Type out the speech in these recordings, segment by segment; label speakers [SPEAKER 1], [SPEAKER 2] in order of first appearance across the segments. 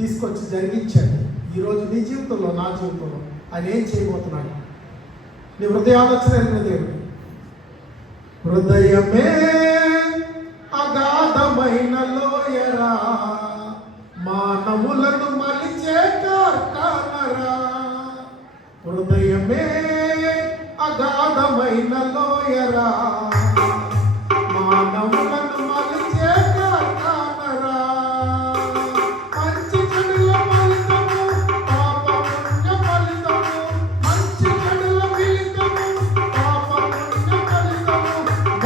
[SPEAKER 1] తీసుకొచ్చి జరిగించాడు. ఈరోజు నీ జీవితంలో నా జీవితంలో ఆయన ఏం చేయబోతున్నాడు? నీ హృదయాలోచన దేవుడు? హృదయమే అగాధమైన లోయరా మానవులను మలిచే కార్ఖానరా. హృదయమే అగాధమైన లోయరా.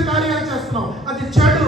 [SPEAKER 1] చేసి కార్యాలు చేస్తున్నాం. అది చెడు.